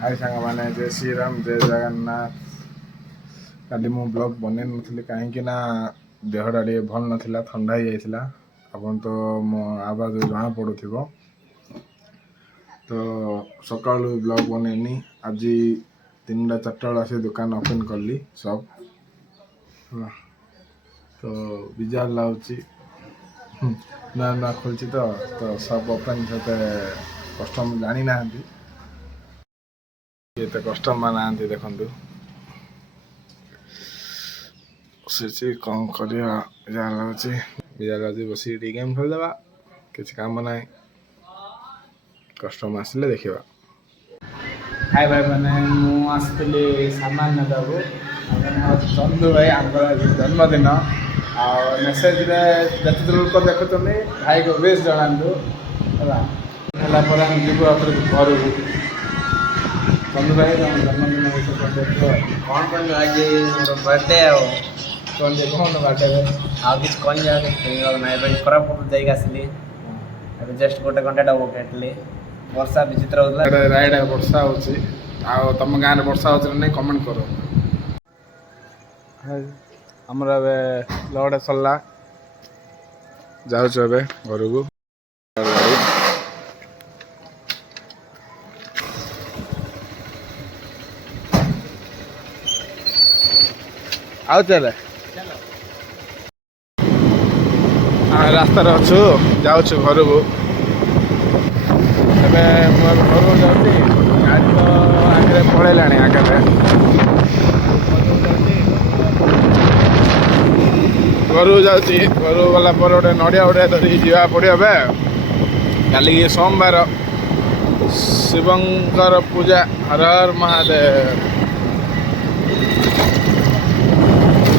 हाय सांग मैंने जय श्री राम जय जगन्नाथ। काली मु ब्लॉग बन नी कहीं देहटा टे भल नाला थंडा ही जाइला आपन तो मो आवाज जना पड़ू तो सका ब्लॉग बनैनी आज 3टा 4टा बेला से दुकान ओपन कली सब तो बिजार लगुच ना ना खोलची तो सब ओपन कस्टमर जानी ना ये तो कस्टमर ना देखु कौन कर बस गेम खेलदे किसी काम ना कस्टमर आसिले देखा। हाय भाई मैंने मुझे सामान नदाबू चंदू भाई आम जन्मदिन मेसेज जिते लोक देखुं भाई को बेस जनातु है जीव घर को चंदू भाई जन्मदिन कौन कौन आज मोर बर्थडे कौन बाटे आउ कि कौन जाए कोरापुट जाइक आसली जस्ट गोटे घंटा केटली वर्षा विचित्र होता रायडा वर्षा हो तुम गाँव वर्षा हो नहीं कमेंट करो। आमर लड़े सरला जाऊँ घर को आउ चले रास्तार अच्छु जाऊँ घर को घर को जाऊँगी गाड़ी तो आगे पलैला आगे घर जाऊँगी घर गला गोटे नड़िया उड़िया धरिक जा पड़े काली सोमवार शिवंकर पूजा हर हर महादेव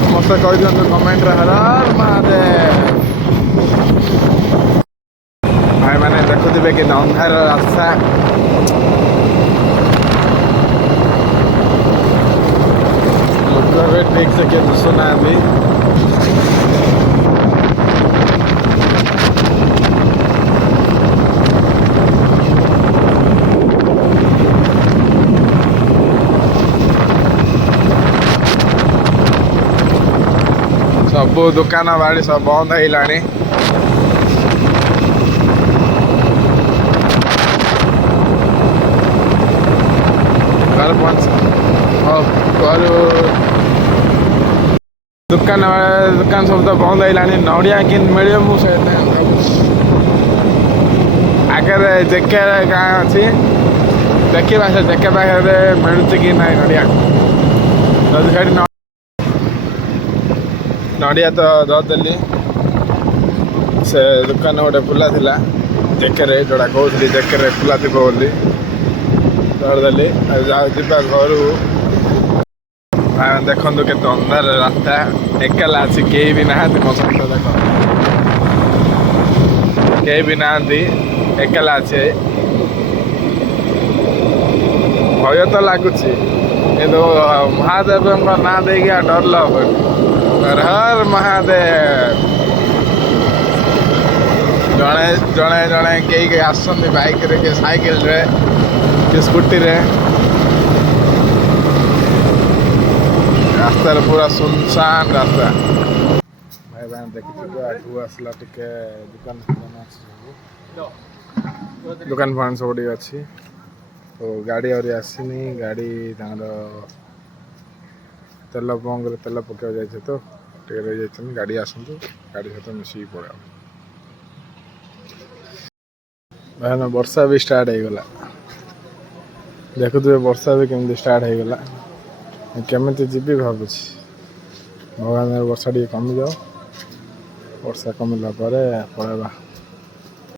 समस्त कह दिखाँ कमेंट हर हर महादेव भाई मैंने देखुवे कि अंधार रास्ता लोग ठीक से किए दिशुना सब दुकान बाड़ी सब बंद है घर दुकान सब तो बंद है नड़िया कि मिले मुझे आगे जेके गाँ अच्छी देखा से जेके पाखे मिलूँ कि ना नड़िया नड़िया तो ददेली से दुकान गोटे खुला था जेके जोड़ा कहती जेके खुला थी बोली दरदेली जा घर देखु के अंधार रास्ता एकला अच्छी कई भी ना मो सहित देख कई भी ना एकला अच्छे भय तो लगुच कि महादेव ना दे डर लग हर हर महादेव जड़े जड़े जड़े कई आसती बाइक रे के साइकिल रे के स्कूटी रे रास्ता पूरा सुनसान रास्ता भाई बहन देखिए आगू आसला टिके दुकान फान सब अच्छी तो गाड़ी और आसनी गाड़ी तेल पंप तेल पकड़ जाए तो रही जाए गाड़ी आसतु गाड़ी सहित मिसिक पड़ा भाई वर्षा भी स्टार्ट हो गला देखुए वर्षा भी केमती स्टार्ट हो गला केमी जी भावुँ भगवान वर्षा टे कमी जाओ वर्षा कमिला पलैबा।